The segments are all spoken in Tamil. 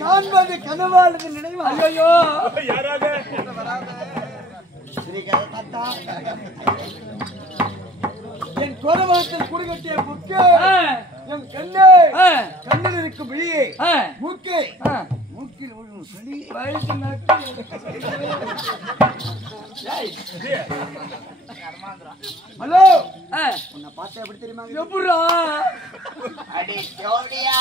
காண்பது கனவானது நினைவு. ஐயோ என் கோரமரத்தில் குடிகட்டிய புக்கே, என் கண்ணே, கண்ணில் இருக்கும் விழியே, மூக்கே, மூக்கில் விழும் சளி, வயசு நட்டு. ஹலோ, உன்னை பார்த்தா எப்படி தெரியுமா? எப்படா அடி ஜோடியா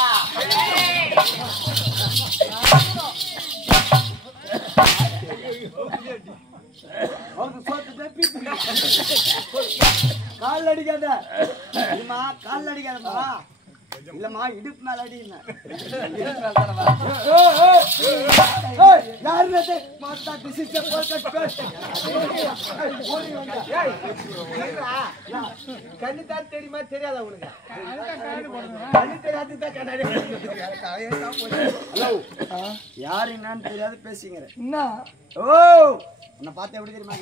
கால் அடிக்காத கால் அடிக்காதா இல்லம்மா இடுப்பு மேல அடி கண்ணுதான் தெரியுமா தெரியாதா உனக்கு? கண்ணு தெரியாதுதான் கண்ணாடி. ஹலோ, யாரு என்னன்னு தெரியாது பேசிக்கிற என்ன? ஓ, உன்னை பார்த்தா எப்படி தெரியுமா?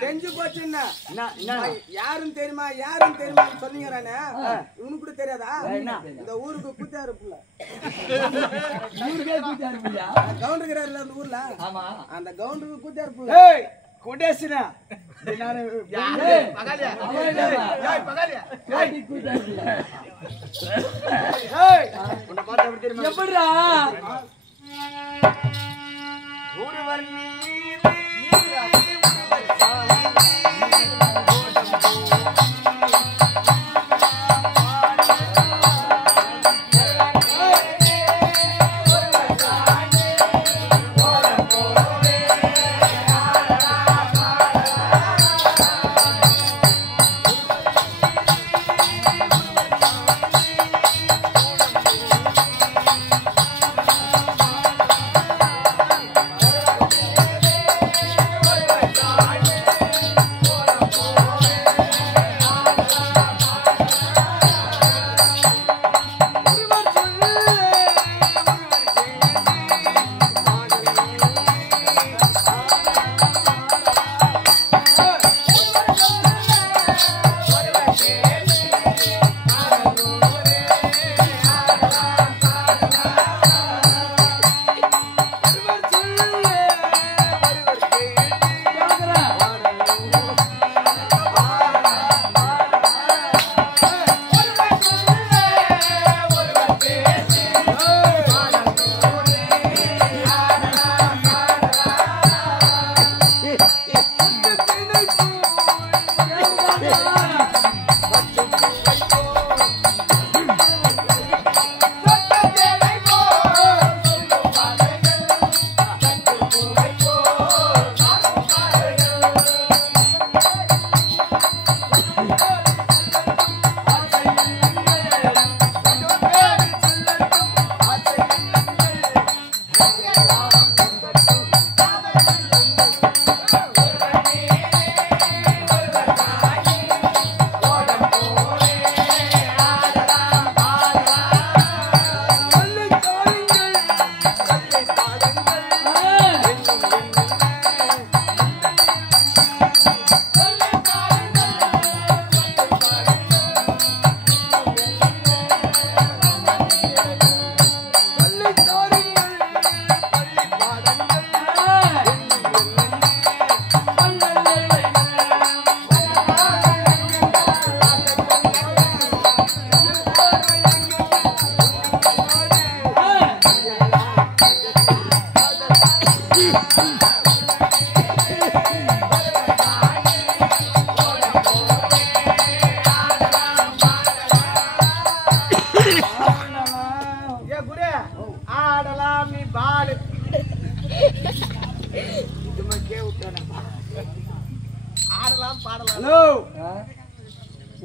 தெரிஞ்சு போச்சு. யாரும் தெரியுமா யாரும் தெரியுமா சொன்னீங்கறானே, உனக்கு கூட தெரியாதா? இந்த ஊருக்கு கூத்தாரு புள்ள, ஊருக்கே கூத்தாரு புள்ள, கவுண்டர் இருக்கிறாருல அந்த ஊர்ல. ஆமா, அந்த கவுண்டருக்கு கூத்தாரு புள்ள. ஏய் கொடேசினா நானே பகாலியா ஏய் பகாலியா ஏய் கூத்தாரு புள்ள. ஏய் உன்னை பார்த்தா எப்படி தெரியுமா? எப்படிடா ஒருவர்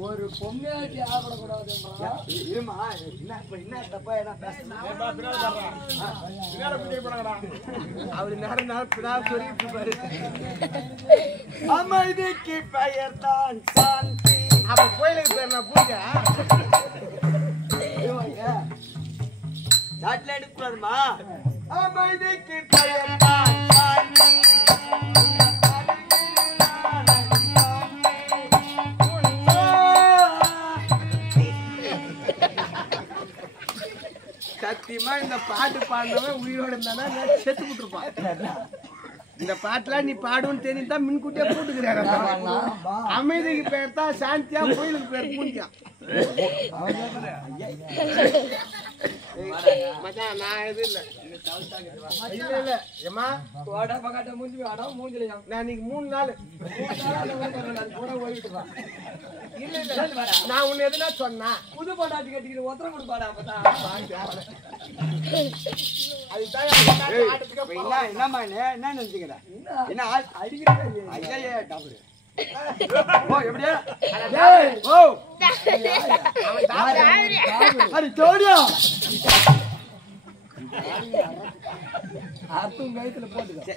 ஒரு பொம்மையாட்டி ஆடக்கூடாது. அமைதிக்கு பெயர் தான் சாந்தி. அப்ப கோயிலுக்கு பேர் நான் பூஜை நாட்டில் எடுக்கூடாதுமா. அமைதிக்கு பெயர் தான் சாந்தி. சத்தியமா இந்த பாட்டு பாடினவன் உயிரோட இருந்தானா செத்து விட்டுருப்பான். இந்த பாட்டுலாம் நீ பாடுன்னு தெரிஞ்சுதான் முன்கூட்டியே போட்டுக்கிறாரு. அமைதிக்கு பேர் தான் சாந்தியா, கோயிலுக்கு பேர் பூஜா. மச்சான் நான் எதுவும் இல்ல இல்ல ஏமா நான் இன்னைக்கு 3 நாள் இல்ல இல்ல நான் உன்னை எதுனா சொன்னா புது பாட்டாட்டி கட்டிக்கிட்டு ஒத்தரம் கொடுப்பாடா. அதுதான் என்னம்மா என்ன நினைச்சுக்கிற? என்ன அடிக்கிறேன் ஐயா டபுள் எப்படியா? அர்த்தம் கயித்துல போட்டுக்க.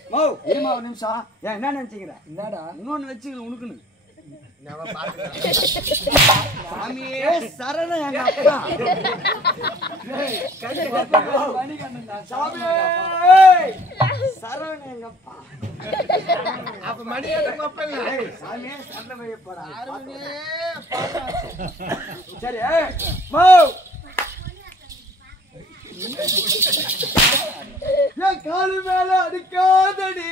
ஒரு நிமிஷம் என்ன நினைச்சுக்கிற? என்னடா இன்னொன்னு வச்சுக்கணும் உனக்குன்னு. சாமியே சரணம் எங்க அப்பா. சரணம் எங்க அப்பா. அப்ப மணியாட்டம் அப்பல சாமியே சரணம் வைப்படா. சரி காலு மேல அடிக்காதடி.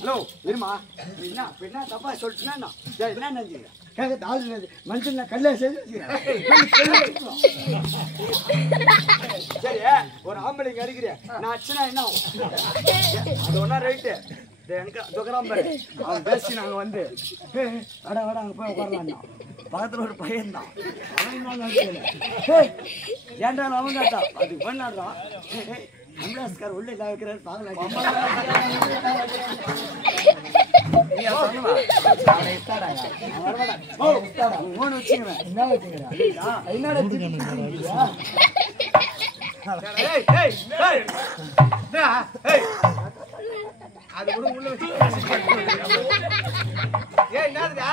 ஹலோ இருமா. என்ன தப்பா சொல்லிட்டுனா என்ன நினைச்சுக்கிறேன்? மனுஷன் கல்ல சரி ஒரு ஆம்பளைக்கு அடிக்கிறேன் நான் அச்சுனா என்ன அது ஒன்னா ரைட்டு. எனக்கு துக்கராம்பரு அவன் பேசி நாங்க வந்து வட அங்க போய் உட்காரலாம். பக்கத்துல ஒரு பையன் தான் ஏன்டா அவன் கேட்டா அதுக்கு பண்ணாடுறான். அம்புலாஸ்கார் உள்ள இல்ல வைக்கிறாரு பாக்கலாம். வச்சுக்கிறேன் என்ன வச்சுக்கிறா? என்னடா அது கூட உள்ள வச்சு என்னதுடா?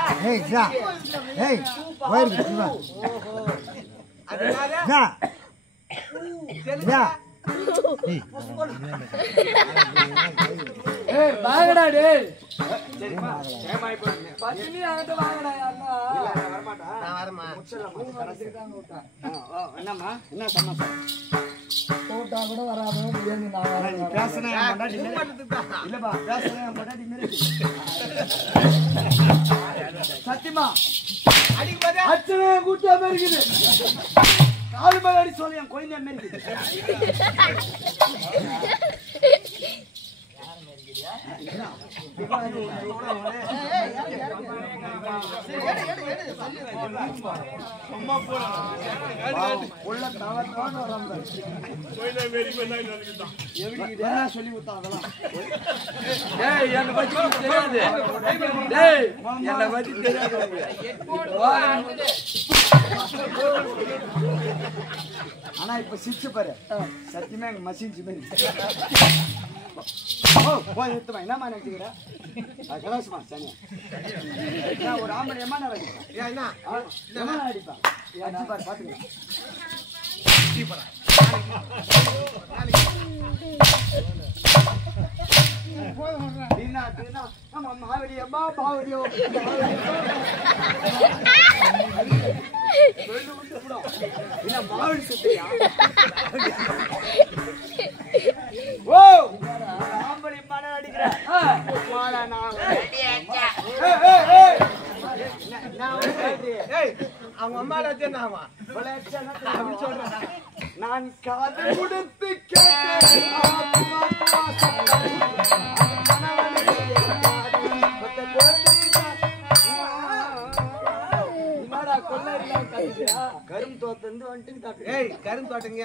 வாங்கடா டேய். சரிமா ஏமாய் போறீங்க. பத்தினி அங்கிட்ட வாங்கடா அண்ணா. வரமாட்டா நான் வரமா என்னம்மா என்ன சமாச்சாரம்? போட்டா கூட வராம முடியாது. நான் பேசுறேன் இல்லப்பா பேசுறேன் சத்தியமா அச்சனை கூட்ட மாதிரி இருக்குது. காலு மேல அடி சொல்ல என் குழந்தை மாதிரி இருக்குது. சொல்லி கொடுத்தா அதெல்லாம் என்னை பத்தி தெரியாது. என்னை பத்தி தெரியாது. ஆனா இப்ப சிரிச்சு பாரு சத்தியமா எங்க மசிஞ்சு மாதிரி. என்னமா நினைச்சுக்கிற? கலாசமா சனியா ஒரு ஆம்பளை எம்மா அடிப்பா அடிச்சு பாரு பாத்துக்கலாம். மாவடியம்மா பாவடியோ மாவடி சுத்தியா? ஓ ஆம்பளை மன அடிக்கிற அவங்க அம்மால வச்சிருந்தாமா அப்படி சொல்றா நான் காது கொடுத்து கேட்டேன் கரும் தோட்டந்து கரும் தோட்டம்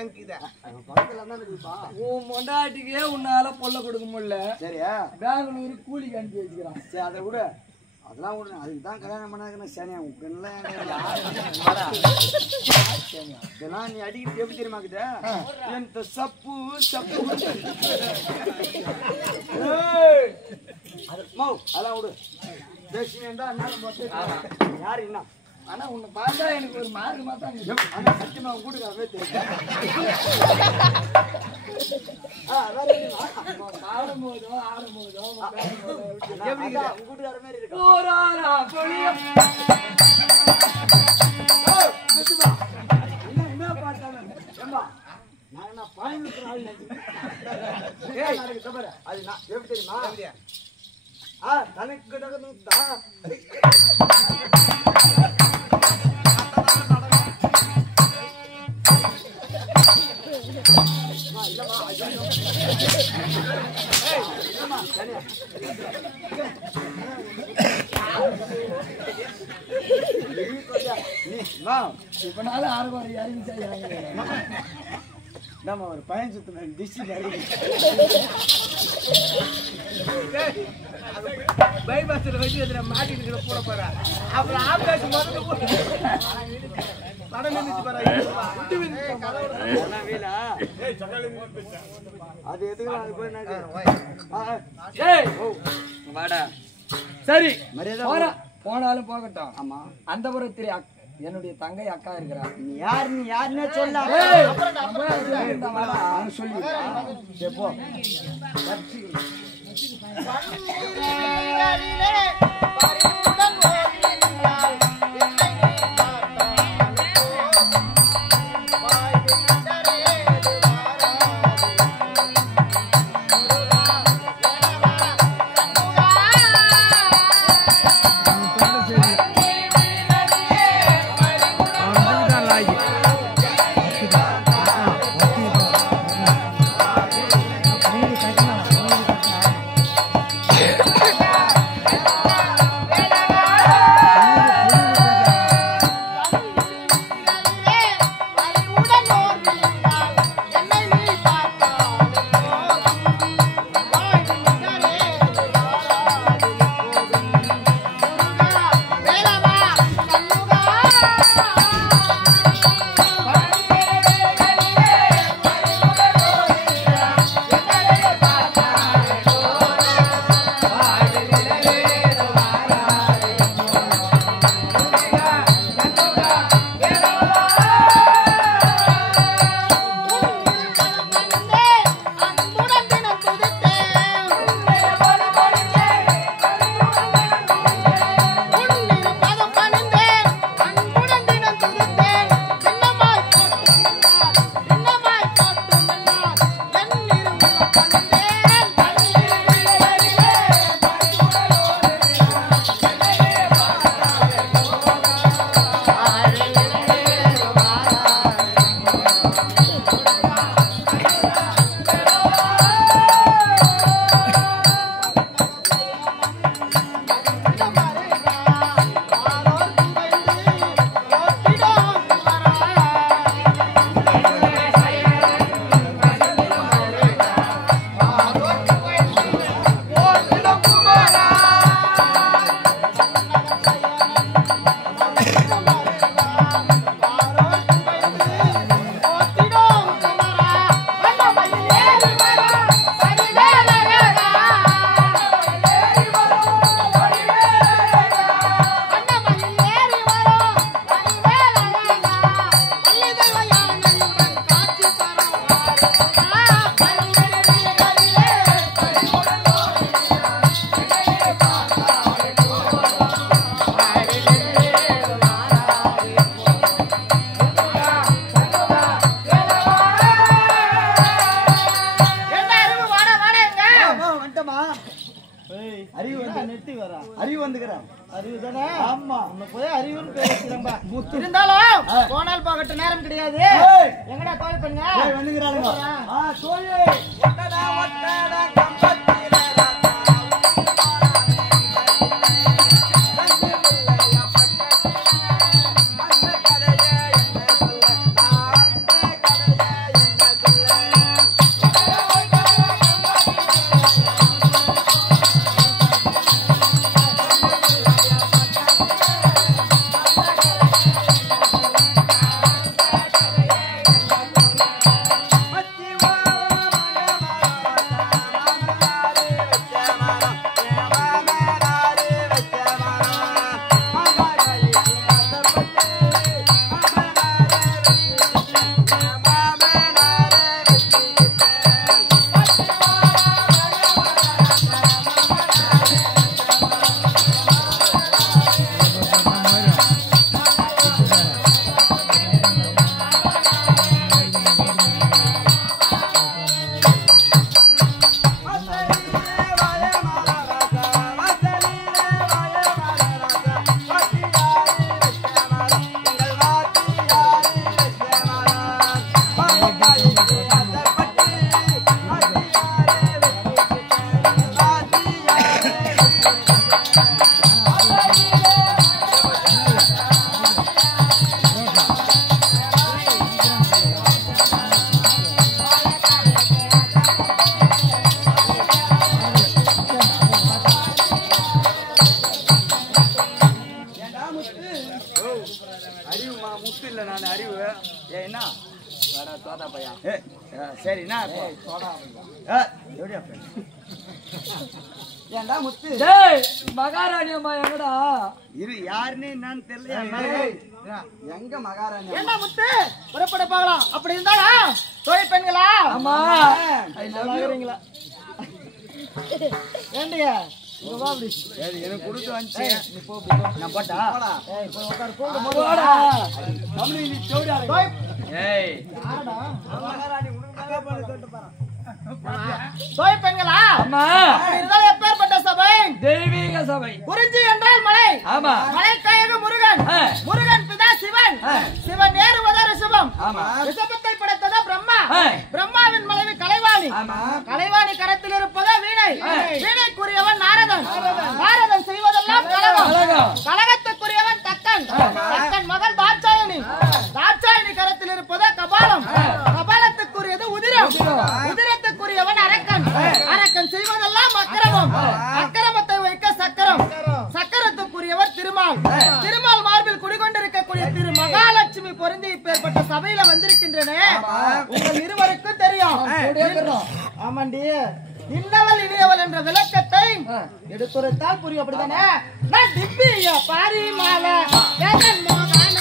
உன் மொண்டாட்டிக்கே உன்னால பொல்ல கொடுக்க முடியல. சரியா பெங்களூரு கூலிக்கு அனுப்பி வச்சுக்கிறான். சரி அதை விட அதெல்லாம் விட அதுக்கு தான் கல்யாணம் பண்ணாதுன்னா சனியா உங்கெல்லாம் இதெல்லாம் நீ அடிக்கிட்டு எப்படி தெரியுமாக்குத என் சப்பு சப்பு அதெல்லாம் விடு பேசினா யாரு என்ன ஆனா உன்னை பார்த்தா எனக்கு ஒரு மாதிரி மாத்தாங்க. ஆனா சத்தியமா கூட்டுக்காவே தெரியும் ஆடும்போதோ ஆடும்போதோ கூட்டுக்கார மாதிரி இருக்கு என்ன பார்த்தாலும் ஏம்பா நான் பாயனுக்கு நாள் அது நான் எப்படி தெரியுமா தனக்கு தகுந்த இப்பனால 6 வாரம் இறங்கி நம்ம ஒரு பையன் சுத்தின டிஸ்ட்ரிக்ட் பைபாஸ்ல வச்சு அதுல மாட்டிட்டு போட போறா அப்புறம் ஆபரேஷன் முதல்ல படம் நின்னுச்சு பாரு அது எதுக்கு வாடா. சரி மரியாதை போனாலும் போகட்டும். ஆமா அந்த புறத்திலே என்னுடைய தங்கை அக்கா இருக்கிறா. நீ யாருன்னு சொல்ல சொல்லி போ முத்துன்னு பேர் வச்சிருந்தா. இருந்தாலும் போனால் போகட்ட நேரம் கிடையாது. எங்கடா கோயில் பண்ணுங்க வந்துக்கிறானுங்க. தோழி ஒட்டடா ஒட்டடா கம்பத்தில ராதா அறிவுமா முத்து இல்ல நான் அறிவு என்ன சோதா பையா சரி ஏன்டா முத்து மகாராணி அம்மா எங்கடா இரு யாருன்னு என்னன்னு தெரியல எங்க மகாராணி என்ன முத்து புறப்பட போகலாம். அப்படி இருந்தாடா கோயில் பெண்களா ஆமா நல்லாகிறீங்களா ஏண்டியா எனக்கு கொடுத்து வந்துச்சு நான் போட்டா கோயில் பெண்களா ஆமா இருந்தாலும் எப்பேற்பட்ட சபை தெய்வீக சபை. குறிஞ்சி என்றால் மலை. ஆமா மலைக்காயக முருகன். முருகன் பிதா சிவன். சிவன் ஏறுவதாறு சிவம். ரிஷபத்தை படைத்ததா பிரம்மா. பிரம்மாவின் மனைவி கலைவாணி. கலைவாணி கரத்தில் இருப்பதா வீணை. வீணைக்குரியவன் நாரதன். நாரதன் செய்வதெல்லாம் கலகம். கலகத்துக்குரியவன் தக்கன். தக்கன் மகள் தாட்சாயணி. தாட்சாயணி கரத்தில் இருப்பதா கபாலம். கபாலத்துக்குரியது உதிரம். உதிரத்துக்குரியவன் அரக்கன். அரக்கன் செய்வதெல்லாம் அக்கிரமம். அக்கிரமத்தை வைக்க சக்கரம். சக்கரத்துக்குரியவர் திருமால். திருமால் மார்பில் குடிகொண்டிருக்கக்கூடிய திரு மகாலட்சுமி பொருந்தி இப்பேற்பட்ட சபையில வந்திருக்கின்றனே உங்கள் இருவருக்கும் தெரியும். ஆமாண்டி இன்னவள் இனியவள் என்ற விளக்கத்தை எடுத்துரைத்தால் புரியும். அப்படித்தானே நான் திவ்ய பாரிமால ஜெகன் மோகன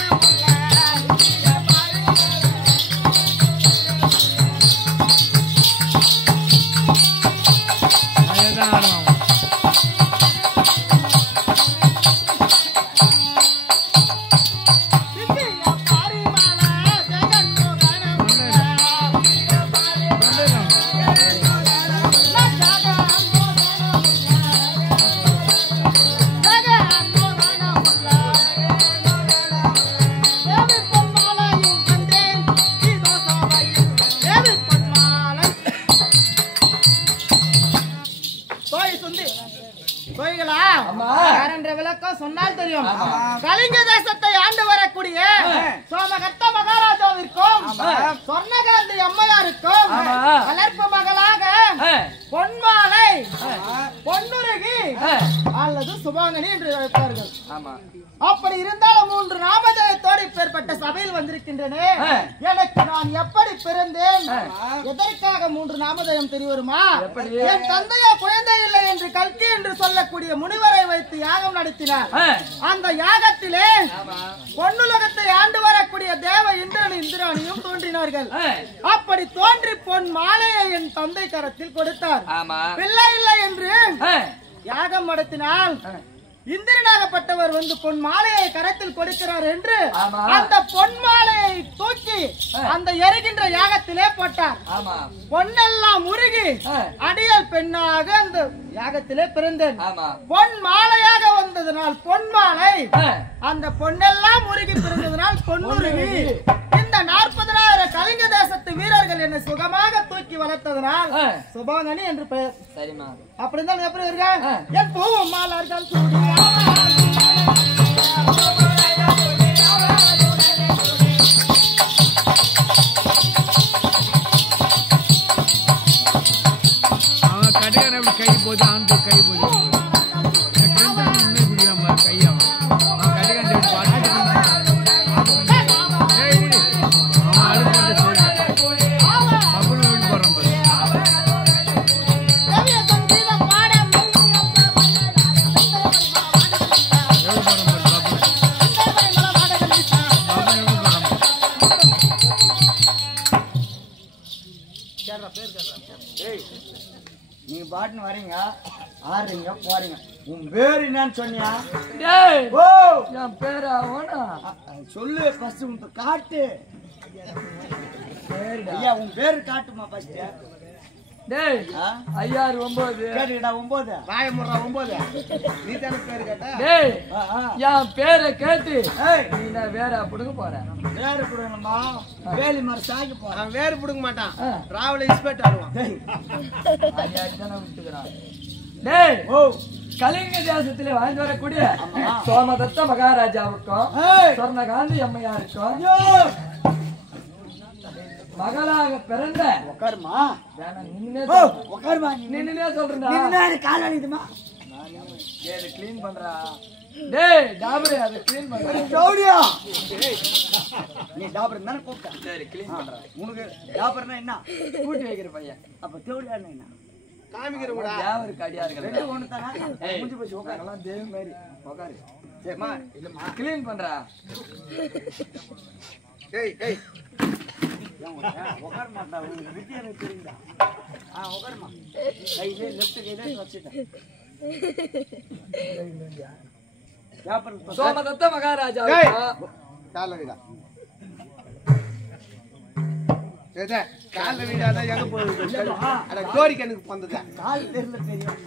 சொன்னால் தெரியும். கலிங்க தேசத்தை ஆண்டு வரக்கூடிய சோமகத்த மகாராஜாவிற்கும் சொர்ணகாந்தி அம்மையாருக்கும் வளர்ப்பு மகளாக பொன்மாலை பொன்னுருகி அல்லது சுபாங்கனி என்று அழைப்பார்கள். அப்படி இருந்தாலும் 3 நாமதயத்தோடு இப்பேற்பட்ட சபையில் வந்திருக்கின்றனே எனக்கு நான் எப்படி பிறந்தேன் எதற்காக 3 நாமதயம் தெரியுமா? என் தந்தையா குழந்தை இல்லை என்று கல்கி என்று சொல்லக்கூடிய முனிவரை வைத்து யாகம் நடத்தினார். அந்த யாகத்திலே பொன்னுலகத்தை ஆண்டு வரக்கூடிய தேவ இந்திரன் இந்திராணியும் தோன்றினார்கள். அப்படி தோன்றி பொன் மாலையை என் தந்தை கரத்தில் கொடுத்தார். பிள்ளை இல்லை என்று யாகம் நடத்தினால் இந்திரனாகப்பட்டவர் வந்து பொன் மாலையை கரத்தில் கொடுக்கிறார் என்று அந்த பொன் மாலையை தூக்கி வாங்கி அந்த எரிகின்ற யாகத்திலே போட்டார். ஆமா பொன்னெல்லாம் உருகி அடியல் பெண்ணாக அந்த யாகத்திலே பிறந்தேன். ஆமா பொன் மாலையாக வந்ததனால் பொன் மாலை, அந்த பொன்னெல்லாம் உருகி பிறந்ததனால் பொன்னுருகி. இந்த 40,000 கலிங்க தேசத்து வீரர்கள் என்னை சுகமாக தூக்கி வளர்த்ததனால் சுபாங்கனி என்று பெயர். சரிமா அப்படி இருந்தாலும் எப்படி இருக்கான் என் பூவும் மாலர்கள் அவன் கடைக்கார அப்படி கை போது ஆண்டு கை போது குடிக்காம கையாம அவன் கடைக்கார பார்த்து அவன் அடுத்த சொல்லி பப்புனு வீடு போறான் பாரு நீங்க பாட்டுன்னு வரீங்க ஆடுறீங்க போறீங்க. உன் பேர் என்னன்னு சொன்னியா? டேய் ஓ என் பேரா ஓனா சொல்லு ஃபர்ஸ்ட் உன் காட்டு. சரிடா ஐயா உன் பேரு காட்டுமா ஃபர்ஸ்ட். டேய் 569 கேட்டுடா 9 வாய முறா 9 நீ தான பேர் கேட்ட. டேய் என் பேரை கேட்டு ஏய் நீ நான் வேற புடுங்க போற. வேறு கொடுங்கம்மா வேலி மாதிரி சாய்க்க போறேன். அவன் வேறு புடுங்க மாட்டான். ஆ. ராவல இன்ஸ்பெக்டர் ஆடுவான். டேய் ஐயாயிரத்தான விட்டுக்கிறான். டேய் ஓ கலிங்க தேசத்திலே வாழ்ந்து வரக்கூடிய ஆமா. சோமதத்த மகாராஜாவுக்கும் ஏய் சொர்ணகாந்தி அம்மையாருக்கும் ஐயோ மகளாக பிறந்த உட்காருமா. வேணாம் நின்னே ஓ உட்காருமா. நின்னே சொல்றேன்டா. நின்னு கால் அடிக்குதுமா. டேய் க்ளீன் பண்றா. டேய் டாபரே அதை க்ளீன் பண்றா. ஜோடியா நீ டாபர் தானே கூப்பிட்ட. சரி க்ளீன் பண்றா. உனக்கு டாபர்னா என்ன? கூட்டி வைக்கிற பையன். அப்ப தேவடியா என்ன? காமிக்கிற கூட தேவர் கடியார்கள். ரெண்டு ஒண்ணு தானே. ஏய் முடிஞ்சு போச்சு உட்காரு. உட்காரலாம் தேவி மாதிரி. உட்காரு. சரிம்மா இல்லம்மா. க்ளீன் பண்றா. ஏய் ஏய் உட்கார மாட்டா. உங்களுக்கு வித்தி எனக்கு தெரியுதா? உட்காருமா. கையிலே லெஃப்ட் கையிலே வச்சுட்டேன். சோமதத்த மகாராஜாவுக்கும் கால்ல வீடா. ஏதே கால்ல வீடாடா எங்க போகுது? அட கோரி கண்ணுக்கு வந்ததா. கால் தெரியல தெரியும்.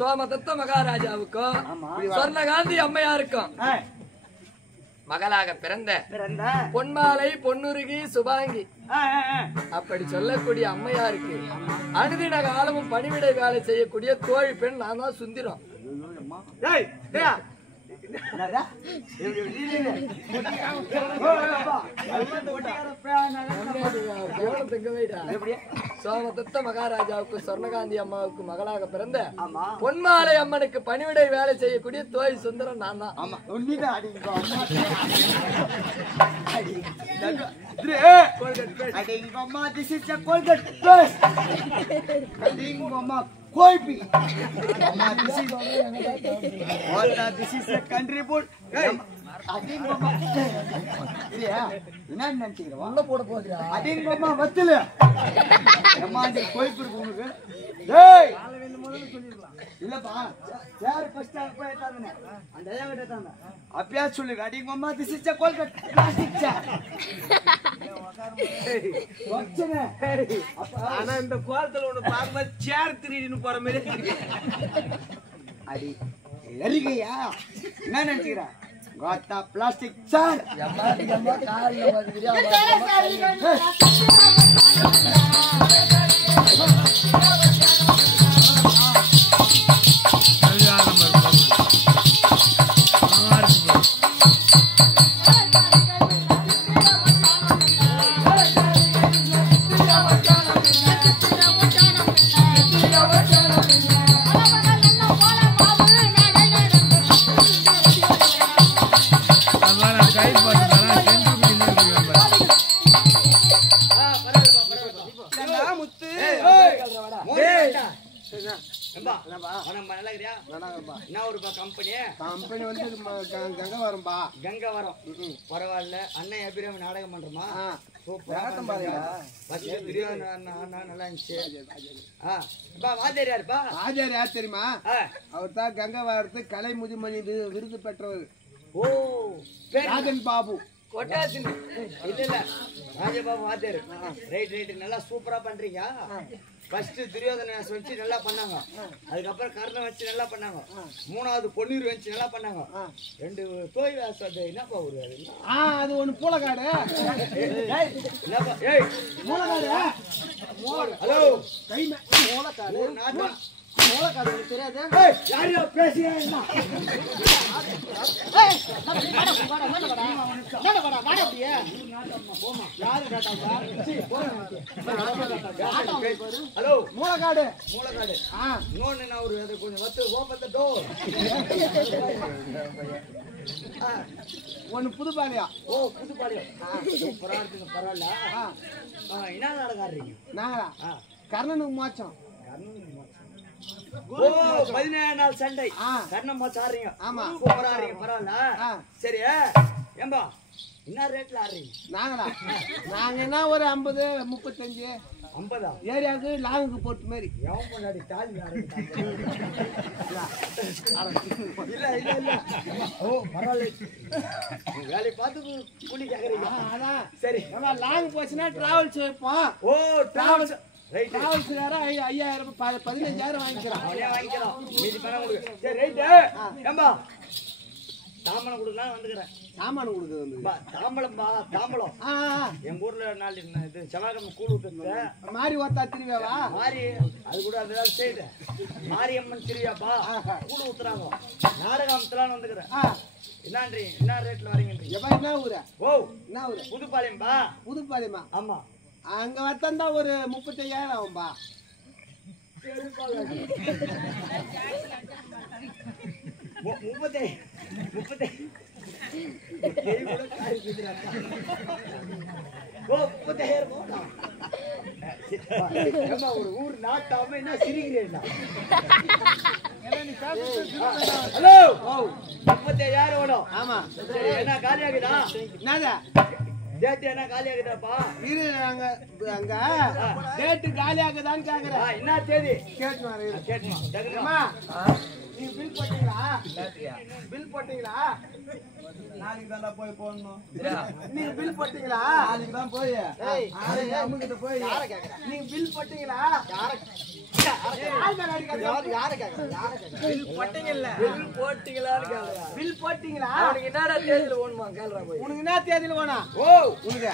சோமதத்த மகாராஜாவுக்கும் ஆமா. சொர்ணகாந்தி அம்மையாருக்கும் மகளாக பிறந்த பொன்மாலை பொன்னுருகி சுபாங்கி அப்படி சொல்லக்கூடிய அம்மையாருக்கு அனுதின காலமும் பணிவிடை வேலை செய்யக்கூடிய தோழி பெண் நான் தான் சுந்திரம். டேய் டேய் என்னடா? சோமதத்த மகாராஜாவுக்கு சொர்ணகாந்தி அம்மாவுக்கு மகளாக பிறந்த ஆமா. பொன்மாலை அம்மனுக்கு பணிவிடை வேலை செய்யக்கூடிய தோழி சுந்தரம் நான் தான். ஆமா உண்மைதான் அடிங்க அம்மா. அடிங்க அம்மா this is a Colgate paste. அடிங்க அம்மா கோய்பி. அம்மா this is what this is a country food. அடிங்க அம்மா இல்லையா என்ன நினைக்கிறீங்க? உள்ள போட போறியா? அடிங்க அம்மா வத்தல. அம்மா இந்த கோய்பி இருக்கு உங்களுக்கு. டேய் இல்லப்பா யார் ஃபர்ஸ்ட் போய் ஏத்தானே அந்த ஐயா கிட்ட ஏத்தானே அப்படியே சொல்லுங்க. அடிங்க அம்மா this is a Colgate plastic chair. வச்சனே ஆனா இந்த கோலத்துல ஒண்ணு பாக்கும்போது சேர் திருடின்னு போற மாதிரி அடி எரிகையா என்ன நினைக்கிறா? காத்தா பிளாஸ்டிக் சார். அம்மா கால்ல வந்துறியா? கை பார்த்து முத்து என்ன ஒரு கம்பெனி கம்பெனி வந்து கங்கவரம்பா கங்கவரம் பரவாயில்ல. அண்ணன் அபிராமி நாடகம் பண்றோமா? நல்லா இருந்துச்சு. வாத்தியார் யாருப்பா? ஆச்சாரி யார் தெரியுமா? அவர் தான் கங்கவரத்து கலை முதுமணி விருது பெற்றவர். ஓ ராஜன் பாபு. கொட்டாசி இல்ல இல்ல ராஜபாபு வாத்தியாரு ரைட் நல்லா சூப்பரா பண்றீங்க ஃபர்ஸ்ட் துரியோதன வேஷம் வச்சு நல்லா பண்ணாங்க அதுக்கப்புறம் கர்ணன் வச்சு நல்லா பண்ணாங்க மூணாவது பொன்னீர் வச்சு நல்லா பண்ணாங்க ரெண்டு தோய் வேஷம் அது என்னப்பா ஒரு அது ஒண்ணு பூலக்காடு என்னப்பா ஏய் மூலக்காடு ஹலோ மூலக்காடு மூலக்காடு உனக்கு தெரியாது யாரையோ பேசியா என்ன ஹலோ மூலக்காடு மூலக்காடு இன்னொன்னு நான் ஒரு அது கொஞ்சம் வத்து ஓப்பன் த டோர் ஒண்ணு புதுப்பாளையா ஓ புதுப்பாளையம் சூப்பரா இருக்குங்க பரவாயில்ல என்ன நாடகம் ஆடுறீங்க நாங்களா கர்ணனுக்கு மாச்சோம் ஓ 17 நாள் சண்டை கர்ணம் மாச்சு ஆடுறீங்க ஆமா சூப்பரா ஆடுறீங்க பரவாயில்ல சரி ஏம்பா என்ன ரேட்ல ஆடுறீங்க நாங்க என்ன ஒரு 50 35 50 ஏரியாவுக்கு லாங்குக்கு போட்டு மாதிரி எவன் முன்னாடி தாலி இல்ல இல்ல இல்ல ஓ பரவாயில்ல வேலையை பார்த்து கூலி கேக்குறீங்க அதான் சரி நம்ம லாங் போச்சுன்னா டிராவல்ஸ் வைப்போம் ஓ டிராவல்ஸ் ரைட் டிராவல்ஸ் வேற 5000 15000 வாங்கிக்கிறோம் அவனே வாங்கிக்கலாம் மீதி பணம் கொடுக்கு சரி ரைட் ஏம்பா தாம்பளம் கொடுக்கலாம் வந்துக்கிறேன் சாமான் கொடுக்குறது வந்து தாம்பளம்பா தாம்பளம் எங்க ஊர்ல நாலு இது செவ்வாய்க்கிழமை கூழ் ஊத்துறது மாறி ஓத்தா திருவியாவா மாறி அது கூட அந்த சைடு மாரியம்மன் திருவியாப்பா கூழ் ஊத்துறாங்க நாடகம்லாம் வந்துக்கிறேன் என்னன்றி என்ன ரேட்ல வரீங்கன்றீங்க எப்ப என்ன ஊரு ஓ என்ன ஊரு புதுப்பாளையம்பா புதுப்பாளையமா ஆமா அங்க வத்தந்தா ஒரு 35000 ஆகும்பா ஒரு ஊர் நாட்டாம என்ன சிரிக்கிறேன் ஹலோ 35000 வரும் ஆமா என்ன காலியாகுதா என்னதா டேட் என்ன காலியாகுதாப்பா இரு அங்க டேட் காலி ஆகுதான்னு கேக்குறேன் என்ன தேதி கேட்டுமா கேட்டுமா நீங்க பில் போட்டீங்களா பில் போட்டீங்களா நாளைக்கு தான் போய் போடணும். நீங்க பில் போட்டீங்களா நாளைக்கு தான் போய் அம்மா கிட்ட போய் நீங்க பில் போட்டீங்களா பில் போட்டீங்களா அவனுக்கு என்னடா தேதியில ஓணுமா கேள்றா போய் உனக்கு என்ன தேதியில வேணும் ஓ உனக்கு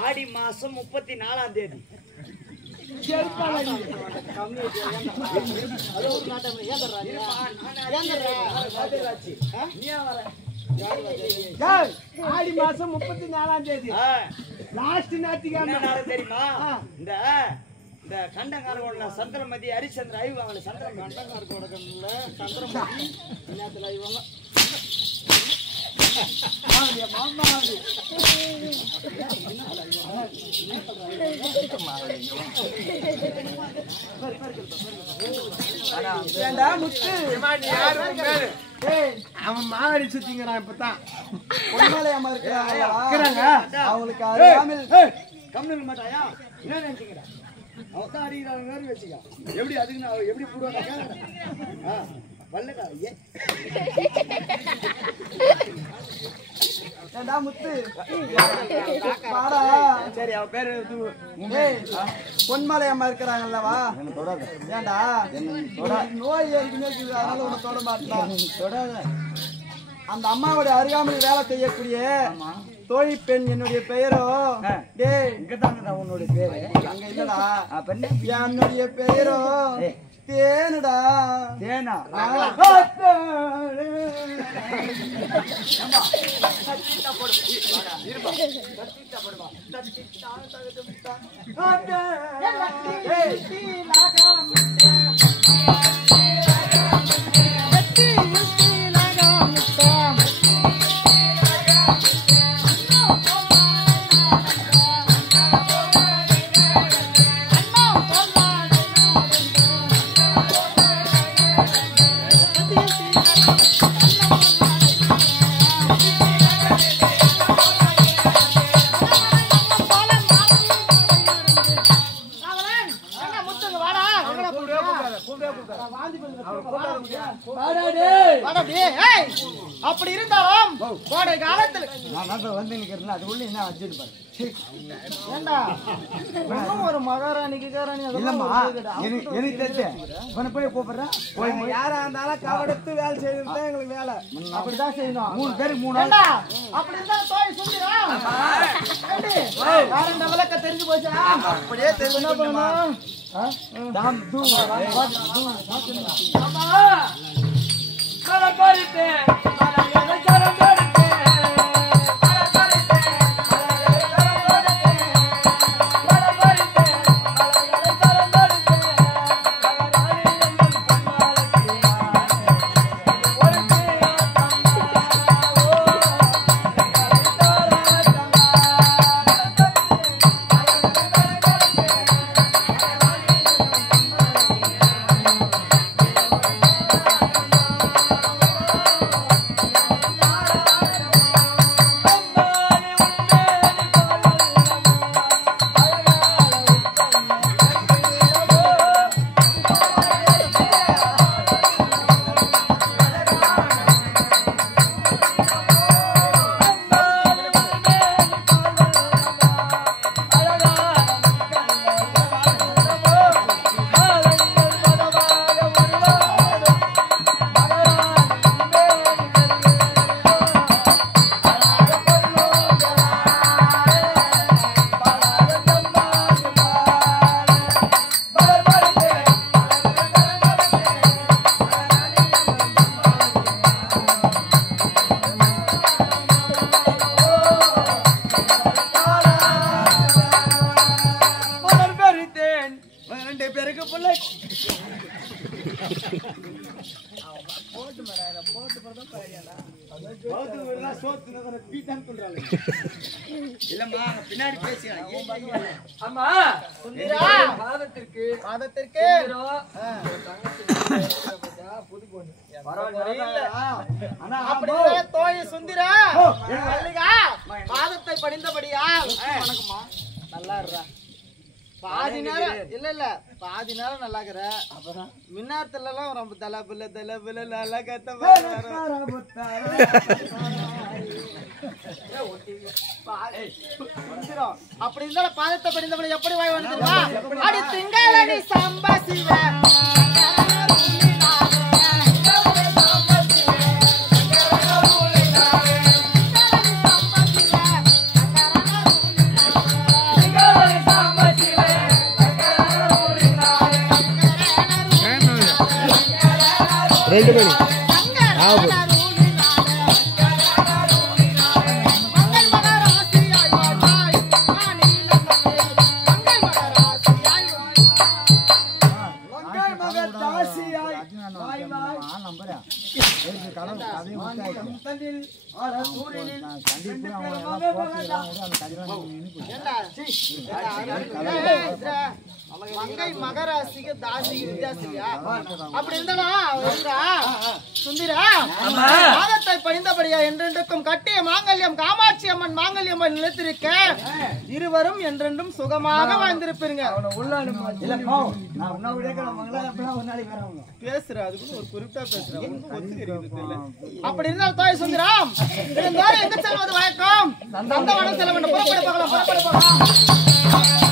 ஆடி மாசம் 34ஆம் தேதி ஆடி மாசம் 34ஆம் தேதி லாஸ்ட் ஞாயிற்றுக்கிழமை தெரியுமா இந்த இந்த கண்டங்காரகோட சந்திரமதி ஹரிச்சந்திர ஐவாங்க சந்திரம் கண்டங்காரகோட சந்திரமதி நேரத்தில் ஐவாங்க அவன் மாவடி சுத்திங்கிறான் இப்பதான் பொன்மலையம்மா இருக்கிறாங்க அவங்களுக்கு கம்மில் மாட்டாயா என்ன நினைச்சீங்க அவன் தான் அடிக்கிறாங்க மாதிரி வச்சுக்க எப்படி அதுக்கு நான் எப்படி போடுவாங்க வல்லக்கா முத்து பாடா சரி அவ பேரு பொன்மலை அம்மா இருக்கிறாங்கல்லவா ஏண்டா நோய் ஏற்கனவே இருக்குது அதனால உன்னை தொட மாட்டேன் அந்த அம்மாவோட அருகாமையில் வேலை செய்யக்கூடிய தோழி பெண் என்னுடைய பெயரோ டேய் இங்கதாங்கடா உன்னோட பேரு அங்க இல்லடா பெண்ணே என்னுடைய பெயரோ தேனுடா தேனா வாடா டேய் அப்படி இருந்தாலும் கோடை காலத்துல நான் வந்து நிக்கிறேன் அது உள்ள என்ன வச்சுட்டு பாரு ஏண்டா இன்னும் ஒரு மகாராணிக்கு இல்லம்மா எனக்கு தெரிஞ்சு உன போய் கூப்பிடுறேன் போய் யாரா இருந்தாலும் கவடத்து வேலை செய்யறது தான் எங்களுக்கு வேலை. அப்படிதான் செய்யணும். 3 பேருக்கு 3 ஏண்டா அப்படி இருந்தா தோய் சுந்திரா காரண்ட விளக்க தெரிஞ்சு போச்சா? அப்படியே தெரிஞ்சுக்கணுமா தாம் தூ இல்லம்மா பின்னாடி பேசியா அம்மா சுந்திரா பாதத்திற்கு புது பொண்ணு அப்படி தோய் சுந்திரா மல்லிகா பாதத்தை படிந்தபடியால் வணக்கம்மா நல்லா இருடா பாதி நேரம் இல்ல பாதி நேரம் நல்லா இருக்கிற அப்புறம் மின்னாத்துல எல்லாம் ரொம்ப தலபுல நல்லா கத்த அப்படி இருந்தாலும் பாதத்தை படிந்தபடி எப்படி வாய் வந்துருவா அடி திங்களடி சம்பாசிவ மங்கை மகராசிக்கு தாசிக்கு வித்தியாசியா அப்படி இருந்தாலும் சுந்திரா பாதத்தை பணிந்தபடியா என்றென்றுக்கும் கட்டிய மாங்கல்யம் காமாட்சி அம்மன் மாங்கல்யம் நிலைத்திருக்க இருவரும் என்றென்றும் சுகமாக வாழ்ந்திருப்பீங்க. பேசுற அதுக்கு ஒரு குறிப்பிட்டா பேசுறேன் அப்படி இருந்தால் தோய் சுந்தரம் எங்க செல்வது வழக்கம் சந்தவனம் செல்ல வேண்டும் புறப்பட போகலாம்